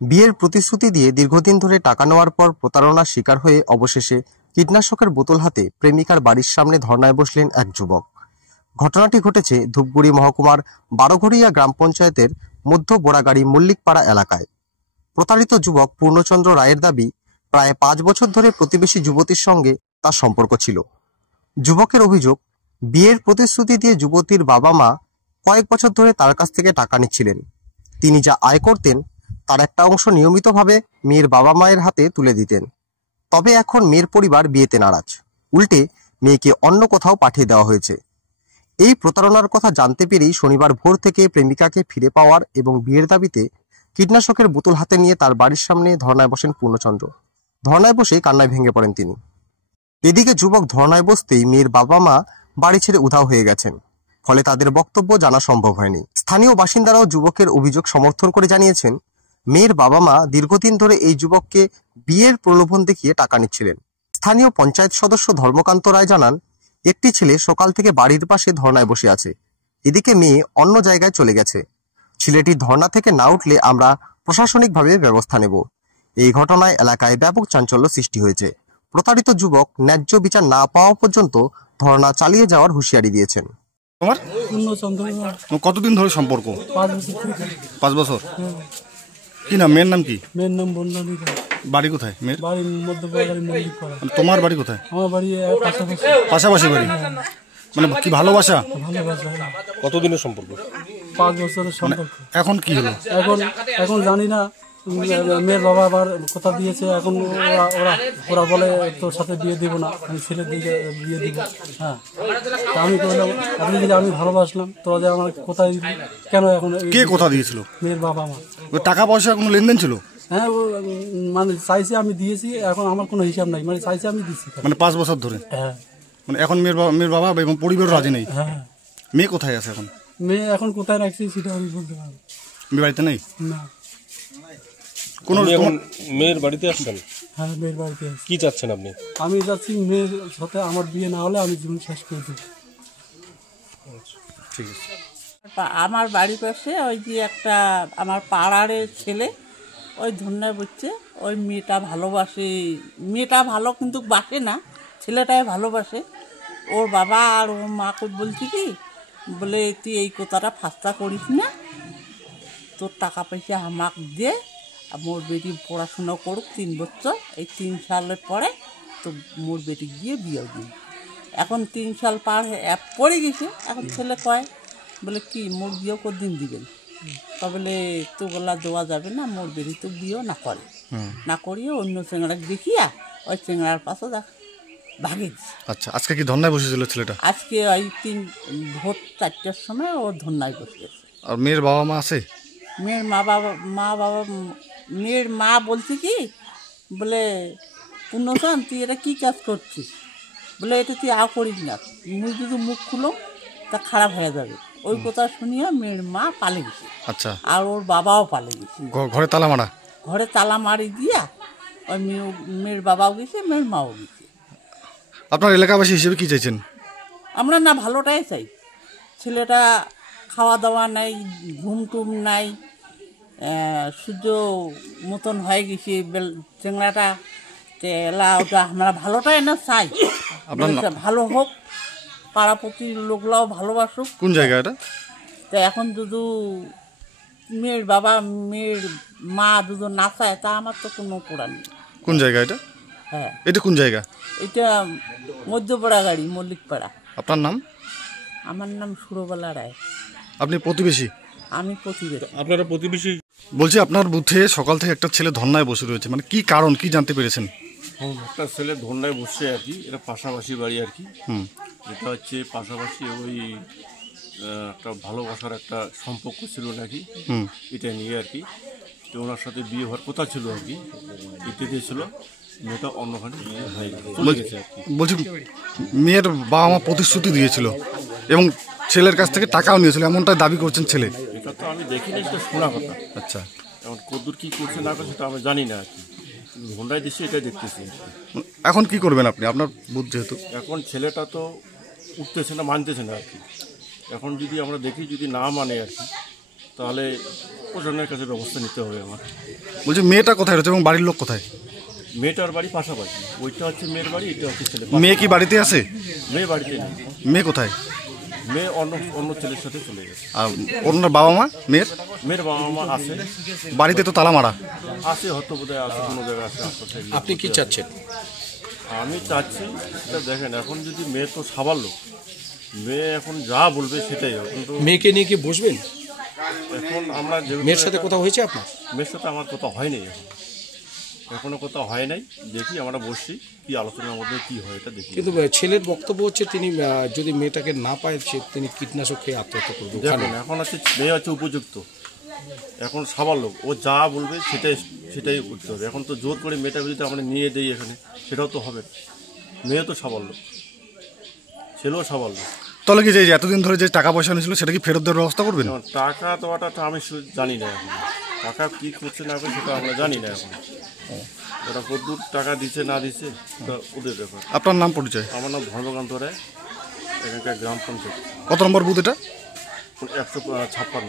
বিয়ের প্রতিশ্রুতি দিয়ে দীর্ঘদিন ধরে টাকা নেওয়ার পর প্রতারণার শিকার হয়ে অবশেষে কীটনাশকের বোতল হাতে প্রেমিকার বাড়ির সামনে ধর্নায় বসলেন এক যুবক। ঘটনাটি ঘটেছে ধূপগুড়ি মহকুমার বারোঘরিয়া গ্রাম পঞ্চায়েতের মধ্য বোড়াগাড়ি মল্লিকপাড়া এলাকায়। প্রতারিত যুবক পূর্ণচন্দ্র রায়ের দাবি, প্রায় 5 বছর ধরে প্রতিবেশী যুবতীর সঙ্গে তার সম্পর্ক ছিল। যুবকের অভিযোগ, বিয়ের প্রতিশ্রুতি দিয়ে যুবতীর বাবা মা কয়েক বছর ধরে তার কাছ থেকে টাকা নিচ্ছিলেন। তিনি যা আয় করতেন তার একটা অংশ নিয়মিতভাবে মেয়ের বাবা মায়ের হাতে তুলে দিতেন। তবে এখন মেয়ের পরিবার বিয়েতে নারাজ, উল্টে মেয়েকে অন্য কোথাও পাঠিয়ে দেওয়া হয়েছে। এই প্রতারণার কথা জানতে পেরেই শনিবার ভোর থেকে প্রেমিকাকে ফিরে পাওয়ার এবং বিয়ের দাবিতে কীটনাশকের বোতল হাতে নিয়ে তার বাড়ির সামনে ধর্নায় বসেন পূর্ণচন্দ্র। ধর্নায় বসে কান্নায় ভেঙে পড়েন তিনি। এদিকে যুবক ধর্নায় বসতেই মেয়ের বাবা মা বাড়ি ছেড়ে উধাও হয়ে গেছেন, ফলে তাদের বক্তব্য জানা সম্ভব হয়নি। স্থানীয় বাসিন্দারাও যুবকের অভিযোগ সমর্থন করে জানিয়েছেন, মেয়ের বাবা মা দীর্ঘদিন ধরে এই যুবককে বিয়ের প্রলোভন দেখিয়ে টাকা নিচ্ছিলেন। স্থানীয় পঞ্চায়েত সদস্য ধর্মকান্ত রায় জানান, একটি ছেলে সকাল থেকে বাড়ির পাশে ধর্নায় বসে আছে, এদিকে মেয়ে অন্য জায়গায় চলে গেছে। ছেলেটি ধর্না থেকে না উঠলে আমরা প্রশাসনিকভাবে ব্যবস্থা নেব। এই ঘটনায় এলাকায় ব্যাপক চাঞ্চল্য সৃষ্টি হয়েছে। প্রতারিত যুবক ন্যায্য বিচার না পাওয়া পর্যন্ত ধর্না চালিয়ে যাওয়ার হুঁশিয়ারি দিয়েছেন। তোমার কতদিন ধরে সম্পর্ক? 5 বছর। কি নাম মেয়ের নাম? কি মেয়ের নাম বন্দানী। বাড়ি কোথায় মেয়ের? বাড়ি মধ্যপাড়া মল্লিকপাড়া। তোমার বাড়ি কোথায়? আমার বাড়ি পাশাপাশি। পাশাপাশি বাড়ি, মানে কি ভালোবাসা? ভালোবাসা। কতদিনের সম্পর্ক? 5 বছরের সম্পর্ক। এখন কি হলো? এখন জানি না, মেয়ের বাবা আবার কথা দিয়েছে। এখন ওরা বলে তোর সাথে বিয়ে দিব না, আমি ছেলের দিকে বিয়ে দিব। হ্যাঁ, আমি বললাম আপনি যদি আমি ভালোবাসলাম তোরা যে আমার কোথায় কেন? এখন কে কথা দিয়েছিল? মেয়ের বাবা মা। টাকা পয়সা কোনো লেনদেন ছিল? হ্যাঁ, মানে চাইছে আমি দিয়েছি, এখন আমার কোনো হিসাব নাই, মানে চাইছে আমি দিচ্ছি। মানে 5 বছর ধরে? হ্যাঁ। মানে এখন মেয়ের বাবা এবং পরিবার রাজি নেই? হ্যাঁ। মেয়ে কোথায় আছে এখন? মেয়ে এখন কোথায় রাখছি সেটা আমি বলতে পারবো। মেয়ে বাড়িতে নেই? না। মেয়ের বাড়িতে আসছেন? হ্যাঁ, মেয়ের বাড়িতে। কি চাচ্ছেন আপনি? আমি চাচ্ছি মেয়ের সাথে আমার বিয়ে না হলে আমি জীবন শেষ করে দেবো। ঠিক আছে। আমার বাড়ির পাশে ওই যে একটা আমার পাড়ারের ছেলে ওই ধন্যায় বুঝছে, ওই মেয়েটা ভালোবাসে। মেয়েটা ভালো কিন্তু বাসে না, ছেলেটাই ভালোবাসে। ওর বাবা আর ওর মাকে বলছি কি, বলে তুই এই কথাটা ফাস্তা করিস না, তোর টাকা পয়সা আমাক দে, মোর বেটি পড়াশোনা করুক 3 বছর, এই 3 সালের পরে তো মোর বেটি গিয়ে বিয়ে দিই। এখন 3 সাল পার পড়ে গেছে। এখন ছেলে কয়, বলে কি মোর বিয়ে কদিন দিবেন? তা বলে তো বলা দেওয়া যাবে না, মোর বেটি তো বিয়েও না করে, না করিয়ে অন্য চেংড়াকে দেখিয়া ওই চেংড়ার পাশে ভাগে দিচ্ছে। আচ্ছা, আজকে কি ধর্নায় বসেছিল ছেলেটা? আজকে ওই ভোর 4টার সময় ও ধর্নায় বসেছে। আর মেয়ের বাবা মা আছে? মেয়ের মেয়ের মা বলছে কি, বলে পূর্ণচান তুই এটা কী কাজ করছিস? বলে এটা তুই করিস না, মুখ যদি মুখ খুলো তা খারাপ হয়ে যাবে। ওই কথা শুনিয়া মেয়ের মা পালে গেছে। আচ্ছা। আর ওর বাবাও পালে গেছে। ঘরে তালা মারা? ঘরে তালা মারি দিয়া ওই মেয়ের বাবাও গেছে, মেয়ের মাও গেছে। আপনার এলাকাবাসী হিসেবে কি চাইছেন? আমরা না ভালোটাই চাই। ছেলেটা খাওয়া দাওয়া নাই, ঘুম টুম নাই, সূর্য মতন হয়ে গেছে চেংড়াটা। ওটা আমরা ভালোটাই না চাই, ভালো হোক, পাড়াপতির লোকরাও ভালোবাসুক। কোন জায়গা এটা? তো এখন যদি মেয়ের বাবা মেয়ের মা যদি না চায় তা আমার তো কোনো করার নেই। কোন জায়গা এটা? হ্যাঁ, এটা কোন জায়গা? এটা মধ্যপাড়া গাড়ি মল্লিকপাড়া। আপনার নাম? আমার নাম সুরবালা রায়। আপনি প্রতিবেশী? আমি প্রতিবেশী। আপনারা প্রতিবেশী? বলছি আপনার বুথে সকাল থেকে একটা ছেলে ধর্নায় বসে রয়েছে, মানে কি কারণ, কি জানতে পেরেছেন? একটা ছেলে ধর্নায় বসছে আর কি, এটা পাশাপাশি বাড়ি আর কি। এটা হচ্ছে পাশাপাশি ওই একটা ভালোবাসার একটা সম্পর্ক ছিল নাকি, এটা নিয়ে আর কি। তো ওনার সাথে বিয়ে হওয়ার কথা ছিল আর কি, ইত্যাদি ছিল। মেয়েটা অন্যখানে হয়ে গেছে আর কি। বলছি মেয়ের বাবা মা প্রতিশ্রুতি দিয়েছিল এবং ছেলের কাছ থেকে টাকাও নিয়েছিল, এমনটাই দাবি করছেন ছেলে। এটা তো আমি দেখিনি, এটা শোনা কথা। আচ্ছা, এখন কদ্দূর কী করছে না করছে সেটা আমি জানি না আর কি, ধন্যায় দিচ্ছে এটাই দেখতেছি। এখন কি করবেন আপনি, আপনার বুথ যেহেতু? এখন ছেলেটা তো উঠতেছে না, মানতেছে না আর কি। এখন যদি আমরা দেখি যদি না মানে আর কি, তাহলে প্রশাসনের কাছে ব্যবস্থা নিতে হবে আমার। বলছি মেয়েটা কোথায় রয়েছে এবং বাড়ির লোক কোথায়? মেয়েটার বাড়ি পাশাপাশি, ওইটা হচ্ছে মেয়ের বাড়ি, এটা হচ্ছে ছেলে। মেয়ে কি বাড়িতে আছে? মেয়ে বাড়িতে নেই, মেয়ে কোথায়? মেয়ে অন্য ছেলের সাথে চলে গেছে। আর ওনার বাবা মা? মেয়ের বাবা মা আছে, বাড়িতে তো তালা মারা আছে হয়তো বোধহয় আছে, কোনো জায়গায় আছে। আপনি কি চাচ্ছেন? আমি চাচ্ছি এটা দেখেন, এখন যদি মেয়ে তো সাবার লোক, মেয়ে এখন যা বলবে সেটাই হবে। কিন্তু মেয়েকে নিয়ে কি বসবেন? এখন আমরা মেয়ের সাথে কথা হয়েছে আপনার? মেয়ের সাথে আমার কথা হয়নি, এখনো কথা হয় নাই। দেখি আমরা বসছি, কি আলোচনার মধ্যে কি হয় এটা দেখি। কিন্তু ছেলের বক্তব্য হচ্ছে তিনি যদি মেয়েটাকে না পায় তিনি কীটনাশক খেয়ে আত্মহত্যা করবে। দেখুন এখন হচ্ছে মেয়ে হচ্ছে উপযুক্ত, এখন সাবার লোক, ও যা বলবে সেটাই করতে হবে। এখন তো জোর করে মেয়েটা যদি আমরা নিয়ে দিই এখানে, সেটাও তো হবে না। মেয়ে তো সাবার লোক, ছেলেও সাবার লোক। তাহলে কি যে এতদিন ধরে যে টাকা পয়সা নিয়েছিল সেটা কি ফেরত দেওয়ার ব্যবস্থা করবেন? টাকা দেওয়াটা তো আমি জানি না এখন, টাকা কী করছে না করছে সেটা আমরা জানি না এখন। ওরা কতদূর টাকা দিচ্ছে না দিচ্ছে ওদের ব্যাপার। আপনার নাম পরিচয়? আমার নাম ধর্মকান্ত রায়, এখানকার গ্রাম পঞ্চায়েত। কত নম্বর বুথ এটা? 156।